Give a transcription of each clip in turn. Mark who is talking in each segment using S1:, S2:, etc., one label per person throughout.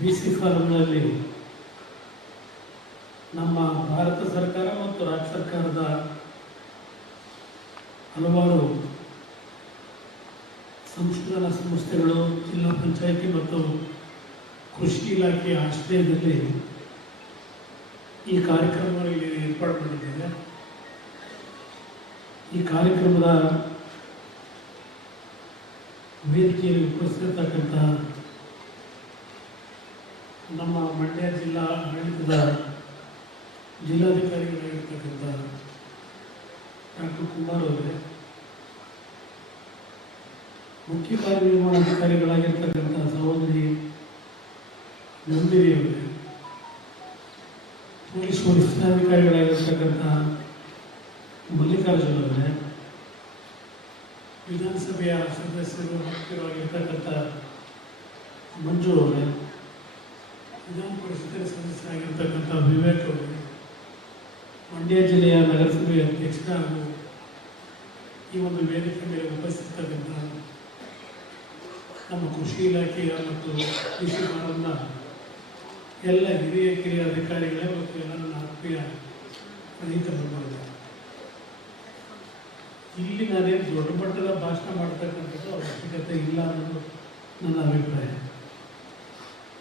S1: B C ಫಾರಂನಲ್ಲಿ ನಮ್ಮ ಭಾರತ ಸರ್ಕಾರ ಮತ್ತು ರಾಜ್ಯ ಸರ್ಕಾರದ ಹಲವಾರು ಸಂಶೋಧನಾ ಸಂಸ್ಥೆಗಳು, ಜಿಲ್ಲಾ ಪಂಚಾಯಿತಿ ಮತ್ತು ಕೃಷಿ ಇಲಾಖೆಯ ಆಶ್ರಯದಲ್ಲಿ ಈ ಕಾರ್ಯಕ್ರಮಗಳಿಗೆ ಏರ್ಪಾಡು ಮಾಡಿದ್ದೇವೆ. ಈ ಕಾರ್ಯಕ್ರಮದ ವೇದಿಕೆಯಲ್ಲಿ ಉಪಸ್ಥಿತಕ್ಕಂಥ ನಮ್ಮ ಮಂಡ್ಯ ಜಿಲ್ಲಾ ಆಡಳಿತದ ಜಿಲ್ಲಾಧಿಕಾರಿಗಳಾಗಿರ್ತಕ್ಕಂಥ ಡಾಕ್ಟರ್ ಕುಮಾರ್ ಅವರೇ, ಮುಖ್ಯ ಕಾರ್ಯನಿರ್ವಹಣಾಧಿಕಾರಿಗಳಾಗಿರ್ತಕ್ಕಂಥ ಸಹೋದರಿ ನಂದಿನಿ ಅವರೇ, ಪೊಲೀಸ್ ವರಿಷ್ಠಾಧಿಕಾರಿಗಳಾಗಿರ್ತಕ್ಕಂಥ ಮಲ್ಲಿಕಾರ್ಜುನ ಅವರೇ ವಿಧಾನಸಭೆಯ ಸದಸ್ಯರು ಮುಖ್ಯವಾಗಿರ್ತಕ್ಕಂಥ ಮಂಜು ಅವರೇ, ವಿಧಾನ ಪರಿಷತ್ತಿನ ಸದಸ್ಯರಾಗಿರ್ತಕ್ಕಂಥ ವಿವೇಕ್ ಅವರೇ, ಮಂಡ್ಯ ಜಿಲ್ಲೆಯ ನಗರಸಭೆಯ ಅಧ್ಯಕ್ಷ ಹಾಗೂ ಈ ಒಂದು ವೇದಿಕೆ ಮೇಲೆ ಉಪಸ್ಥಿತಕ್ಕಂಥ ನಮ್ಮ ಕೃಷಿ ಇಲಾಖೆಯ ಮತ್ತು ಕೃಷಿ ಮಾಡುವ ಎಲ್ಲ ಹಿರಿಯ ಕಿರಿಯ ಅಧಿಕಾರಿಗಳೇ ಮತ್ತು ಎಲ್ಲ ನನ್ನ ಆತ್ಮೀಯ ರೈತ ಬಂಧುಗಳೇ ಇಲ್ಲಿ ನಾನೇನು ದೊಡ್ಡ ಮಟ್ಟದ ಭಾಷಣ ಮಾಡ್ತಕ್ಕಂಥದ್ದು ಅವಶ್ಯಕತೆ ಇಲ್ಲ ಅನ್ನೋದು ನನ್ನ ಅಭಿಪ್ರಾಯ.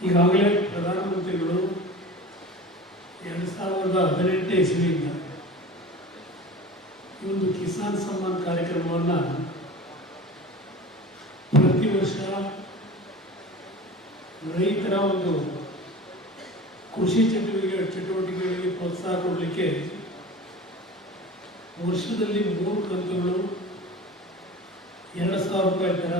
S1: ಈಗಾಗಲೇ ಪ್ರಧಾನಮಂತ್ರಿಗಳು ಎರಡು ಸಾವಿರದ ಹದಿನೆಂಟನೇ ಇಸ್ವಿಯಿಂದ ಈ ಒಂದು ಕಿಸಾನ್ ಸಮ್ಮಾನ್ ಕಾರ್ಯಕ್ರಮವನ್ನು ಪ್ರತಿ ವರ್ಷ ರೈತರ ಒಂದು ಕೃಷಿ ಚಟುವಟಿಕೆ ಚಟುವಟಿಕೆಗಳಿಗೆ ಪ್ರೋತ್ಸಾಹ ಕೊಡಲಿಕ್ಕೆ ವರ್ಷದಲ್ಲಿ ಮೂರು ಕಂತುಗಳು ಎರಡು ಸಾವಿರ ರೂಪಾಯಿ ದರ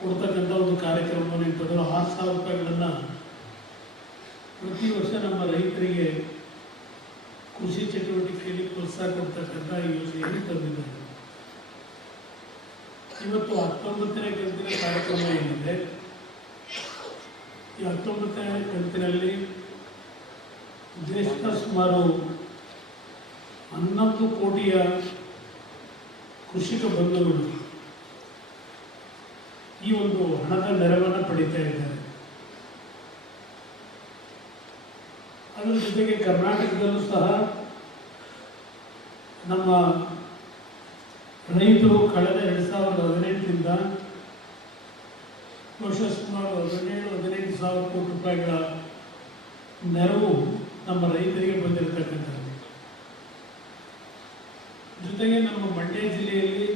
S1: ಕೊಡ್ತಕ್ಕಂಥ ಒಂದು ಕಾರ್ಯಕ್ರಮವನ್ನು ಇಟ್ಟಿದ್ರು ಆರು ಸಾವಿರ ರೂಪಾಯಿಗಳನ್ನು ಪ್ರತಿ ವರ್ಷ ನಮ್ಮ ರೈತರಿಗೆ ಕೃಷಿ ಚಟುವಟಿಕೆಯಲ್ಲಿ ಪ್ರೋತ್ಸಾಹ ಕೊಡ್ತಕ್ಕಂಥ ಯೋಜನೆಯನ್ನು ತಂದಿದ್ದಾರೆ. ಇವತ್ತು ಹತ್ತೊಂಬತ್ತನೇ ಕಂತಿನ ಕಾರ್ಯಕ್ರಮ ಏನಿದೆ? ಈ ಹತ್ತೊಂಬತ್ತನೇ ಕಂತಿನಲ್ಲಿ ದೇಶದ ಸುಮಾರು ಹನ್ನೊಂದು ಕೋಟಿಯ ಕೃಷಿಕ ಬಂಧುಗಳು ಈ ಒಂದು ಹಣದ ನೆರವನ್ನು ಪಡೀತಾ ಇದ್ದಾರೆ. ಅದರ ಜೊತೆಗೆ ಕರ್ನಾಟಕದಲ್ಲೂ ಸಹ ನಮ್ಮ ರೈತರು ಕಳೆದ ಎರಡು ಸಾವಿರದ ಹದಿನೆಂಟರಿಂದ ವರ್ಷ ಸುಮಾರು ಹದಿನೇಳು ಹದಿನೆಂಟು ಸಾವಿರ ಕೋಟಿ ರೂಪಾಯಿಗಳ ನೆರವು ನಮ್ಮ ರೈತರಿಗೆ ಬಂದಿರತಕ್ಕಂಥದ್ದು. ಜೊತೆಗೆ ನಮ್ಮ ಮಂಡ್ಯ ಜಿಲ್ಲೆಯಲ್ಲಿ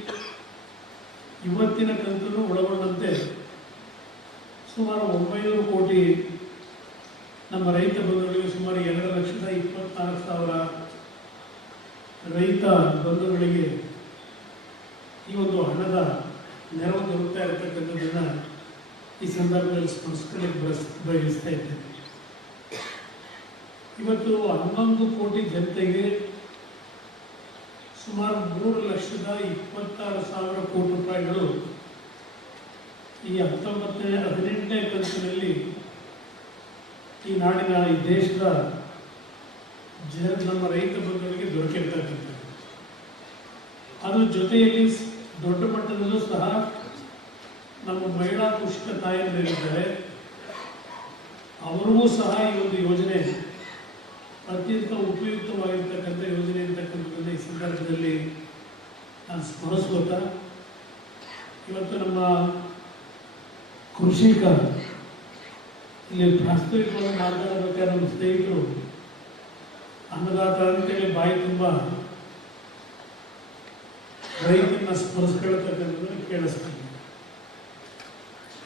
S1: ಇವತ್ತಿನ ಕಂತನ್ನು ಒಳಗೊಂಡಂತೆ ಸುಮಾರು ಒಂಬೈನೂರು ಕೋಟಿ ನಮ್ಮ ರೈತ ಬಂಧುಗಳಿಗೆ ಸುಮಾರು ಎರಡು ಲಕ್ಷದ ಇಪ್ಪತ್ನಾಲ್ಕು ಸಾವಿರ ರೈತ ಬಂಧುಗಳಿಗೆ ಈ ಒಂದು ಹಣದ ನೆರವು ದೊರಕ್ತಾ ಇರತಕ್ಕಂಥದ್ದನ್ನು ಈ ಸಂದರ್ಭದಲ್ಲಿ ಸ್ಮರಿಸ್ಕೊಳ್ಳಿಕ್ಕೆ ಬಯಸ್, ಬಯಸ್ತಾ ಇದ್ದೇನೆ. ಇವತ್ತು ಹನ್ನೊಂದು ಕೋಟಿ ಜನತೆಗೆ ಸುಮಾರು ಮೂರು ಲಕ್ಷದ ಇಪ್ಪತ್ತಾರು ಸಾವಿರ ಕೋಟಿ ರೂಪಾಯಿಗಳು ಈ ಹತ್ತೊಂಬತ್ತನೇ, ಹದಿನೆಂಟನೇ ಕಂತಿನಲ್ಲಿ ಈ ನಾಡಿನ ಈ ದೇಶದ ಜನ, ನಮ್ಮ ರೈತ ಬಂಧುಗಳಿಗೆ ದೊರಕಿರ್ತಕ್ಕಂಥದ್ದು ಅದರ ಜೊತೆಯಲ್ಲಿ ದೊಡ್ಡ ಮಟ್ಟದಲ್ಲೂ ಸಹ ನಮ್ಮ ಮಹಿಳಾ ಕೃಷಿಕ ತಾಯಂದಿರಿದ್ದಾರೆ. ಅವರಿಗೂ ಸಹ ಈ ಒಂದು ಯೋಜನೆ ಅತ್ಯಂತ ಉಪಯುಕ್ತವಾಗಿರ್ತಕ್ಕಂಥ ಯೋಜನೆ ಅಂತಕ್ಕಂಥದ್ದನ್ನು ಈ ಸಂದರ್ಭದಲ್ಲಿ ನಾನು ಸ್ಮರಿಸ್ಕೋತ, ಇವತ್ತು ನಮ್ಮ ಕೃಷಿಕ ಇಲ್ಲಿ ಪ್ರಾಸ್ತಾವಿಕವಾಗಿ ಮಾತನಾಡಬೇಕಾದ್ರೆ ನಮ್ಮ ಸ್ನೇಹಿತರು. ಅನ್ನದಾತ ಅಂತೇಳಿ ಬಾಯಿ ತುಂಬ ರೈತನ ಸ್ಮರಿಸ್ಕೊಳ್ತಕ್ಕಂಥದ್ದನ್ನು ಕೇಳಿಸ್ತೀನಿ.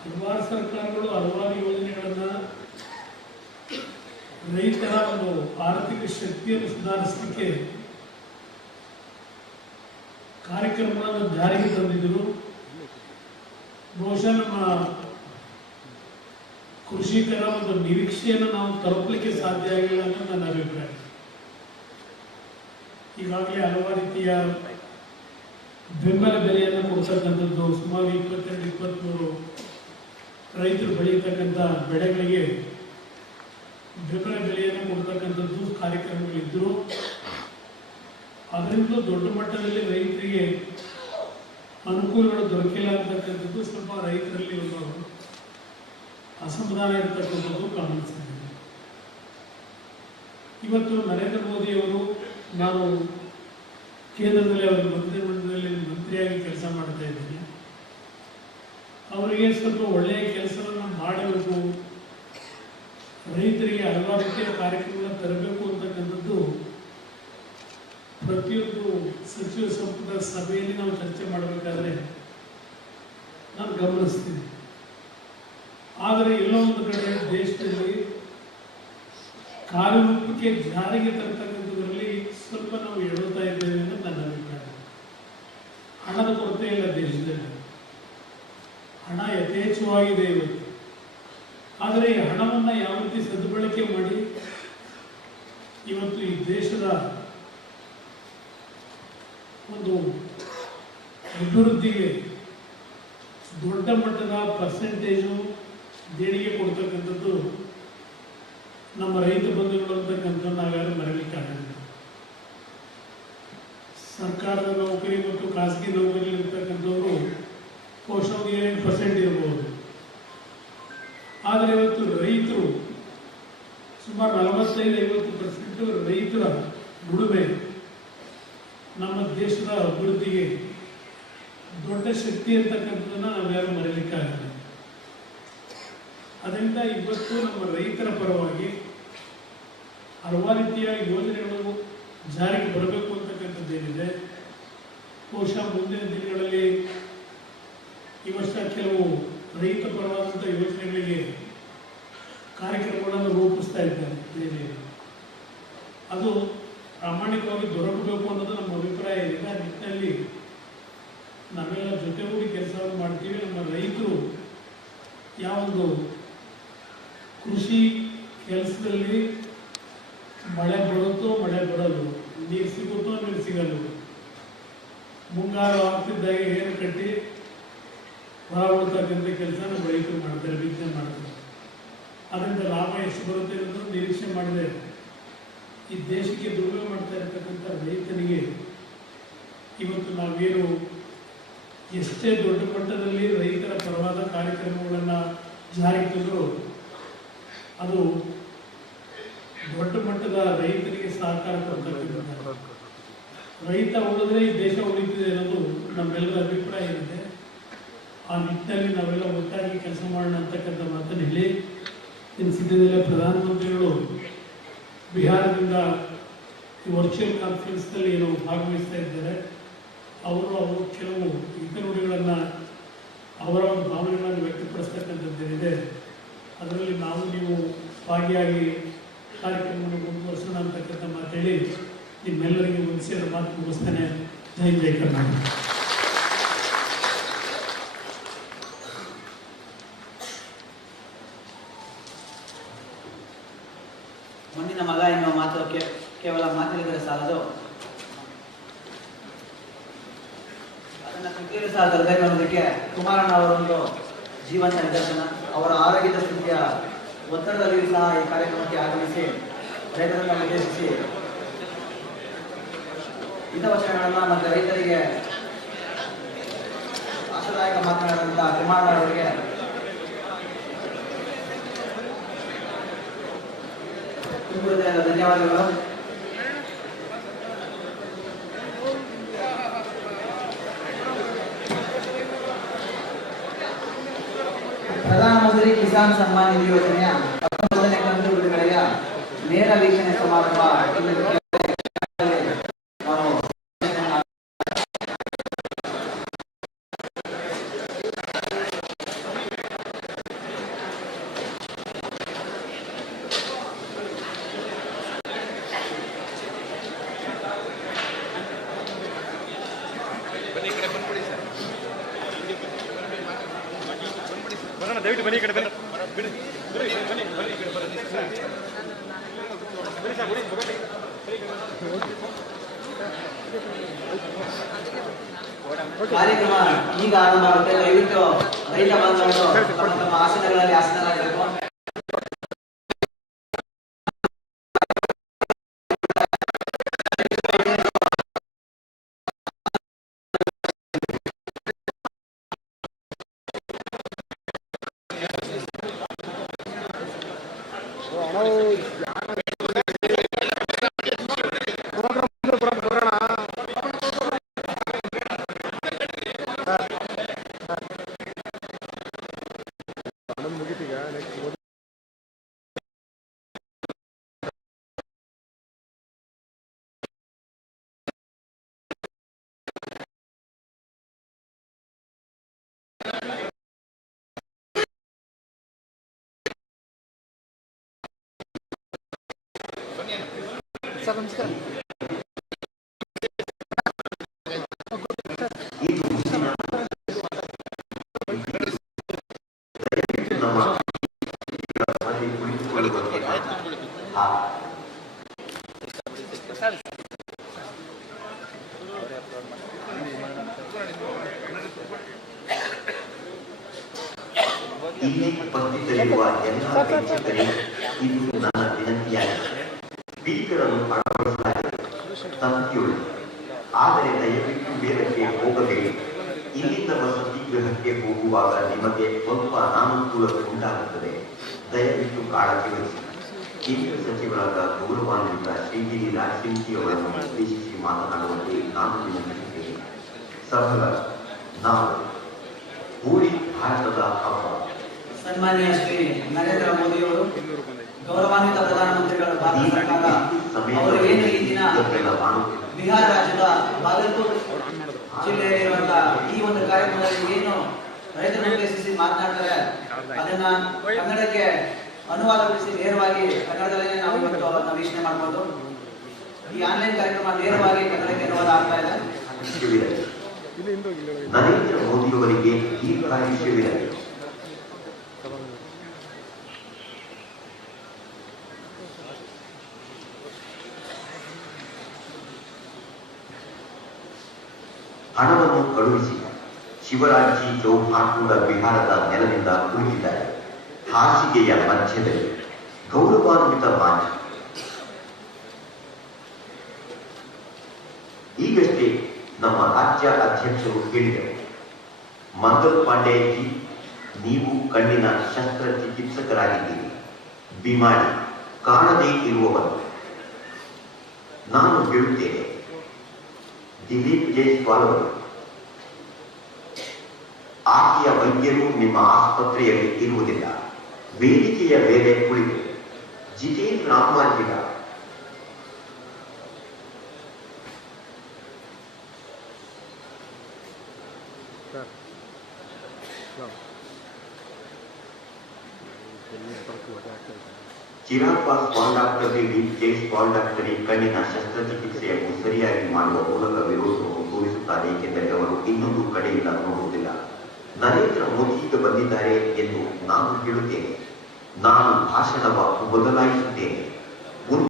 S1: ಹಲವಾರು ಸರ್ಕಾರಗಳು ಹಲವಾರು ಯೋಜನೆಗಳನ್ನು ರೈತರ ಒಂದು ಆರ್ಥಿಕ ಶಕ್ತಿಯನ್ನು ಸುಧಾರಿಸಲಿಕ್ಕೆ ಕಾರ್ಯಕ್ರಮಗಳನ್ನು ಜಾರಿಗೆ ತಂದಿದ್ದರು. ಬಹುಶಃ ನಮ್ಮ ಕೃಷಿಕರ ಒಂದು ನಿರೀಕ್ಷೆಯನ್ನು ನಾವು ತಲುಪಲಿಕ್ಕೆ ಸಾಧ್ಯ ಆಗಿಲ್ಲ ಅನ್ನೋ ನನ್ನ ಅಭಿಪ್ರಾಯ. ಈಗಾಗಲೇ ಹಲವಾರು ರೀತಿಯ ಬೆಂಬಲ ಬೆಲೆಯನ್ನು ಕೊಡ್ತಕ್ಕಂಥದ್ದು, ಸುಮಾರು ಇಪ್ಪತ್ತೆರಡು ಇಪ್ಪತ್ತ್ಮೂರು ರೈತರು ಬೆಳೀತಕ್ಕಂಥ ಬೆಳೆಗಳಿಗೆ ಬೆಂಬಲ ಬೆಲೆಯನ್ನು ಕೊಡ್ತಕ್ಕಂಥದ್ದು ಕಾರ್ಯಕ್ರಮಗಳಿದ್ದರು ಅದರಿಂದ ದೊಡ್ಡ ಮಟ್ಟದಲ್ಲಿ ರೈತರಿಗೆ ಅನುಕೂಲಗಳು ದೊರಕಿಲ್ಲ ಅಂತಕ್ಕಂಥದ್ದು ಸ್ವಲ್ಪ ರೈತರಲ್ಲಿ ಒಂದು ಅಸಮಾಧಾನ ಇರತಕ್ಕಂಥದ್ದು ಗಮನಿಸಿದ್ದೀವಿ ಇವತ್ತು ನರೇಂದ್ರ ಮೋದಿಯವರು ನಾನು ಕೇಂದ್ರದಲ್ಲಿ ಅವರ ಮಂತ್ರಿಮಂಡಲದಲ್ಲಿ ಮಂತ್ರಿಯಾಗಿ ಕೆಲಸ ಮಾಡ್ತಾ ಇದ್ದೀನಿ ಅವರಿಗೆ ಸ್ವಲ್ಪ ಒಳ್ಳೆಯ ಕೆಲಸವನ್ನು ಮಾಡಬೇಕು ರೈತರಿಗೆ ಹಲವಾರು ರೀತಿಯ ಕಾರ್ಯಕ್ರಮಗಳನ್ನು ತರಬೇಕು ಅಂತಕ್ಕಂಥದ್ದು ಪ್ರತಿಯೊಂದು ಸಚಿವ ಸಂಪುಟ ಸಭೆಯಲ್ಲಿ ನಾವು ಚರ್ಚೆ ಮಾಡಬೇಕಾದ್ರೆ ನಾನು ಗಮನಿಸ್ತೀನಿ. ಆದರೆ ಎಲ್ಲೋ ಒಂದು ಕಡೆ ದೇಶದಲ್ಲಿ ಕಾರ್ಯರೂಪಕ್ಕೆ ಜಾರಿಗೆ ತರತಕ್ಕಂಥದ್ರಲ್ಲಿ ಸ್ವಲ್ಪ ನಾವು ಎಡುತ್ತಾ ಇದ್ದೇವೆ ಅಂತ ನನ್ನ ಅಭಿಪ್ರಾಯ. ಹಣದ ಕೊರತೆ ಇಲ್ಲ ದೇಶದಲ್ಲಿ. ಹಣ ಯಥೇಚ್ಛವಾಗಿದೆ ಇವತ್ತು. ಆದರೆ ಈ ಹಣವನ್ನು ಯಾವ ರೀತಿ ಸದ್ಬಳಕೆ ಮಾಡಿ ಇವತ್ತು ಈ ದೇಶದ ಒಂದು ಅಭಿವೃದ್ಧಿಗೆ ದೊಡ್ಡ ಮಟ್ಟದ ಪರ್ಸೆಂಟೇಜು ದೇಣಿಗೆ ಕೊಡ್ತಕ್ಕಂಥದ್ದು ನಮ್ಮ ರೈತ ಬಂಧುಗಳು ಅಂತಕ್ಕಂಥ ನಾವ್ಯಾರು ಮರಲಿಕ್ಕಾಗಲ್ಲ ಸರ್ಕಾರದ ನೌಕರಿ ಮತ್ತು ಖಾಸಗಿ ನೌಕರಿ ಇರ್ತಕ್ಕಂಥವ್ರು ಪೋಷಣೆ ಪರ್ಸೆಂಟ್ ಇರ್ಬೋದು. ಸುಮಾರು ನಲವತ್ತೈದು, ಐವತ್ತು ಪರ್ಸೆಂಟ್ ರೈತರ ದುಡಿಮೆ ನಮ್ಮ ದೇಶದ ಅಭಿವೃದ್ಧಿಗೆ ದೊಡ್ಡ ಶಕ್ತಿ ಅಂತಕ್ಕಂಥದ್ದನ್ನ ನಾವ್ಯಾರು ಮರೀಲಿಕ್ಕಾಗಲ್ಲ ಅದರಿಂದ ಇವತ್ತು ನಮ್ಮ ರೈತರ ಪರವಾಗಿ ಹಲವಾರು ರೀತಿಯ ಯೋಜನೆಗಳು ಜಾರಿಗೆ ಬರಬೇಕು ಅಂತಕ್ಕಂಥದ್ದೇನಿದೆ ಬಹುಶಃ ಮುಂದಿನ ದಿನಗಳಲ್ಲಿ ಈ ವರ್ಷ ಕೆಲವು ರೈತ ಪರವಾದಂಥ ಯೋಜನೆಗಳಿಗೆ ಕಾರ್ಯಕ್ರಮಗಳನ್ನು ರೂಪಿಸ್ತಾ ಇದ್ದಾರೆ ಅದು ಪ್ರಾಮಾಣಿಕವಾಗಿ ದೊರಕಬೇಕು ಅನ್ನೋದು ನಮ್ಮ ಅಭಿಪ್ರಾಯ ಇದೆ. ಆ ನಿಟ್ಟಿನಲ್ಲಿ ನಾವೆಲ್ಲ ಜೊತೆಗೂಡಿ ಕೆಲಸವನ್ನು ಮಾಡ್ತೀವಿ. ನಮ್ಮ ರೈತರು ಯಾವೊಂದು ಕೃಷಿ ಕೆಲಸದಲ್ಲಿ ಮಳೆ ಬರುತ್ತೋ ಮಳೆ ಬರೋದು ನೀರು ಸಿಗುತ್ತೋ ನೀರು ಸಿಗಲು ಮುಂಗಾರು ಆಗ್ತಿದ್ದಾಗ ಏನು ಕಟ್ಟಿ ಹೊರ ಬಿಡ್ತಕ್ಕಂಥ ಕೆಲಸ ನಮ್ಮ ರೈತರು ಮಾಡ್ತಾರೆ, ಬಿತ್ತನೆ ಮಾಡ್ತಾರೆ. ಅದರಿಂದ ಲಾಭ ಎಷ್ಟು ಬರುತ್ತೆ ಅನ್ನೋದು ನಿರೀಕ್ಷೆ ಮಾಡಿದೆ. ಈ ದೇಶಕ್ಕೆ ದುರ್ಬಲ ಮಾಡ್ತಾ ಇರತಕ್ಕಂಥ ರೈತನಿಗೆ ಇವತ್ತು ನಾವೇನು ಎಷ್ಟೇ ದೊಡ್ಡ ಮಟ್ಟದಲ್ಲಿ ರೈತರ ಪರವಾದ ಕಾರ್ಯಕ್ರಮಗಳನ್ನು ಜಾರಿಗೆ ತಂದರೂ ಅದು ದೊಡ್ಡ ಮಟ್ಟದ ರೈತರಿಗೆ ಸಹಕಾರ ರೈತ ಉಳಿದ್ರೆ ಈ ದೇಶ ಉಳಿತಿದೆ ಅನ್ನೋದು ನಮ್ಮೆಲ್ಲರ ಅಭಿಪ್ರಾಯ ಇರುತ್ತೆ ಆ ನಿಟ್ಟಿನಲ್ಲಿ ನಾವೆಲ್ಲ ಒಟ್ಟಾಗಿ ಕೆಲಸ ಮಾಡೋಣ ಅಂತಕ್ಕಂಥ ಮಾತನ್ನು ಹೇಳಿ ಇನ್ನು ಪ್ರಧಾನಮಂತ್ರಿಗಳು, ಬಿಹಾರದಿಂದ ಈ ವರ್ಚುವಲ್ ಕಾನ್ಫರೆನ್ಸ್ನಲ್ಲಿ ಏನು ಭಾಗವಹಿಸ್ತಾ ಇದ್ದಾರೆ. ಅವರು ಅವರು ಕೆಲವು ಹಿತನುಡಿಗಳನ್ನು ಅವರ ಭಾವನೆಗಳನ್ನು ವ್ಯಕ್ತಪಡಿಸ್ತಕ್ಕಂಥದ್ದೇನಿದೆ, ಅದರಲ್ಲಿ ನಾವು ನೀವು ಭಾಗಿಯಾಗಿ ಕಾರ್ಯಕ್ರಮವನ್ನು ಮುಂದುವರಿಸೋಣ ಅಂತಕ್ಕಂಥ ಮಾತೇಳಿ ನಿಮ್ಮೆಲ್ಲರಿಗೆ ಸೇರಿ ಮಾತು ಮುಗಿಸ್ತೇನೆ. ಜೈ ಜೈ ಕರ್ನಾಟಕ
S2: ಮುಂದಿನ ಮಗ ಎನ್ನುವ ಮಾತು ಕೇವಲ ಮಾತಿನಿಂದಲೇ ಸಾಲದು. ಅದನ್ನ ಕೃತಿಯಲ್ಲಿ ಸಹ ಕುಮಾರಣ್ಣ ಅವರೊಂದು ಜೀವಂತ ನಿದರ್ಶನ. ಅವರ ಆರೋಗ್ಯದ ಸ್ಥಿತಿಯ ಒತ್ತಡದಲ್ಲಿ ಸಹ ಈ ಕಾರ್ಯಕ್ರಮಕ್ಕೆ ಆಗಮಿಸಿ, ರೈತರನ್ನು ಉದ್ದೇಶಿಸಿ. ಹಿತವಚನಗಳನ್ನು ಮತ್ತು ರೈತರಿಗೆ ಆಶಾದಾಯಕ ಮಾತನಾಡಿದಂತಹ ಕುಮಾರಣ್ಣ ಅವರಿಗೆ ತುಂಬ ಧನ್ಯವಾದಗಳು ಪ್ರಧಾನಮಂತ್ರಿ ಕಿಸಾನ್ ಸಮ್ಮಾನ್ ನಿಧಿ ಯೋಜನೆಯ ಹತ್ತೊಂಬತ್ತನೇ ಕಂತು ಬಿಡುಗಡೆಯ ನೇರ ವೀಕ್ಷಣೆ ಸಮಾರಂಭ ಇಂದು ನಾವು
S3: ಬಿಡಿ ಕಡೆ ಬನ್ನಿ.
S2: ಕಾರ್ಯಕ್ರಮ ಈಗ ಆರಂಭ ಆಗುತ್ತೆ. ದಯವಿಟ್ಟು ರೈತ ಬಾಂಧವರು ತಮ್ಮ ಆಸನಗಳಲ್ಲಿ ಆಸನರಾಗಬೇಕು
S4: ಇದು ನಮ್ಮ ಅಲ್ಲಿ ಕುಳಿತುಕೊಳ್ಳುವಂತೆ ಹಾ ಇಲ್ಲಿ ಉಪಸ್ಥಿತರಿರುವ ಎಲ್ಲ ವೀಕ್ಷಕರೇ ಇದು ಅನಾನುಕೂಲ ಉಂಟಾಗುತ್ತದೆ. ದಯವಿಟ್ಟು ಕಾಳಜಿ ವಹಿಸಿ. ಕೇಂದ್ರ ಸಚಿವರಾದ ಗೌರವಾನ್ವಿತ ಶ್ರೀಗಿರಿ ರಾಜಸಿಂಗಿ ಅವರನ್ನು ಉದ್ದೇಶಿಸಿ ಮಾತನಾಡುವಂತೆ ನಾನು ವಿನಂತಿಸುತ್ತೇನೆ. ಸಫಲ ನಾವು ಹೋಳಿ ಭಾರತದ ಹಬ್ಬ.
S2: ಸನ್ಮಾನ್ಯ ಶ್ರೀ ನರೇಂದ್ರ ಮೋದಿ ಅವರು ಗೌರವಾನ್ವಿತ ಪ್ರಧಾನಮಂತ್ರಿಗಳ ಭಾರತ ಸರ್ಕಾರ ಅವರು ಏನು ಈ ದಿನ ಬಿಹಾರ ರಾಜ್ಯದ ಬಾಗಲ್ಕೋಟ್ ಜಿಲ್ಲೆಯಲ್ಲಿರುವಂತಹ ಈ ಒಂದು ಕಾರ್ಯಕ್ರಮದಲ್ಲಿ ಏನು ರೈತರನ್ನು ಉದ್ದೇಶಿಸಿ ಮಾತನಾಡ್ತಾರೆ ಅದನ್ನ ಕನ್ನಡಕ್ಕೆ ಅನುವಾದಗೊಳಿಸಿ ನೇರವಾಗಿ ಕನ್ನಡದಲ್ಲೇ ನಾವು ಇವತ್ತು ಅದನ್ನ ವೀಕ್ಷಣೆ ಮಾಡ್ಬೋದು. ಈ ಆನ್ಲೈನ್ ಕಾರ್ಯಕ್ರಮ ನೇರವಾಗಿ ಕನ್ನಡಕ್ಕೆ ಅನುವಾದ ಆಗ್ತಾ ಇದೆ.
S4: ನರೇಂದ್ರ ಮೋದಿಯವರಿಗೆ ಆಯುಷ್ಯವಿದೆ ಹಣವನ್ನು ಕಳುಹಿಸಿ. ಶಿವರಾಜ್ ಕೂಡ ಬಿಹಾರದ ನೆಲದಿಂದ ಕುಳಿತಿದ್ದಾರೆ ಹಾಸಿಗೆಯ ಮಧ್ಯದಲ್ಲಿ ಗೌರವಾನ್ವಿತ ಮಾಜಿ. ಈಗಷ್ಟೇ ನಮ್ಮ ರಾಜ್ಯ ಅಧ್ಯಕ್ಷರು ಹೇಳಿದರು. ಮಂಗಲ್ ಪಾಂಡೆಯಜಿ ನೀವು ಕಣ್ಣಿನ ಶಸ್ತ್ರಚಿಕಿತ್ಸಕರಾಗಿದ್ದೀರಿ. ಬಿಮಾರಿ ಕಾಣದೇ ಇರುವವರು ನಾನು ಹೇಳುತ್ತೇನೆ ದಿಲೀಪ್ ಜೈಸ್ವಾಲ್ ಅವರು ಆಕೆಯ ವೈದ್ಯರು ನಿಮ್ಮ ಆಸ್ಪತ್ರೆಯಲ್ಲಿ ಇರುವುದಿಲ್ಲ. ವೇದಿಕೆಯ ಮೇಲೆ ಕುಳಿತು, ಜಿತೇಂದ್ರ ರಾಮಾಜಿಗ ಚಿರಾಗ್ ಪಾಸ್ವಾನ್ ಡಾಕ್ಟರ್ ದಿಲೀಪ್ ಪಾಲ್ ಡಾಕ್ಟರಿ ಕಣ್ಣಿನ ಶಸ್ತ್ರಚಿಕಿತ್ಸೆಯನ್ನು ಸರಿಯಾಗಿ ಮಾಡುವ ಮೂಲಕ ವಿರೋಧವನ್ನು ತೋರಿಸುತ್ತಾರೆ, ಏಕೆಂದರೆ ಅವರು ಇನ್ನೊಂದು ಕಡೆಯಿಂದ ನೋಡುವುದಿಲ್ಲ ನರೇಂದ್ರ ಮೋದಿ ಈಗ ಬಂದಿದ್ದಾರೆ ಎಂದು ನಾನು ಹೇಳುತ್ತೇನೆ. ನಾನು ಭಾಷಣ ಬದಲಾಯಿಸುತ್ತೇನೆ.